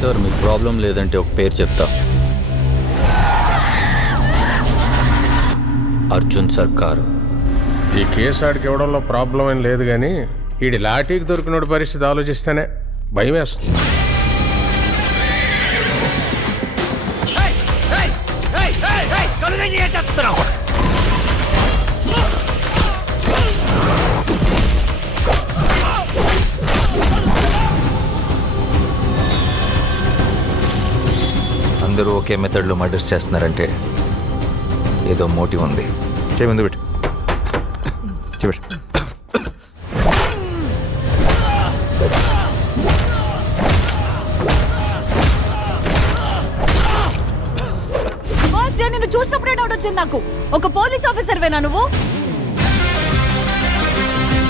Sir మీకు problem లేదంటే ఒక పేరు చెప్తా. అర్జున్ సర్కార్. ఈ కేసు ఆడికి ఇవ్వడంలో ప్రాబ్లం ఏం లేదు కానీ ఈడి లాఠీకి దొరికినోడి పరిస్థితి ఆలోచిస్తేనే భయం వేస్తుంది. అందరూ ఒకే మెథడ్లో మర్డర్స్ చేస్తున్నారంటే ఏదో మోటివ్ ఉంది. చేయి ముందు పెట్టు. చెప్పండి. ఫస్ట్ డే నిన్ను చూసినప్పుడే డౌట్ వచ్చింది నాకు. ఒక పోలీస్ ఆఫీసర్ వేనా నువ్వు?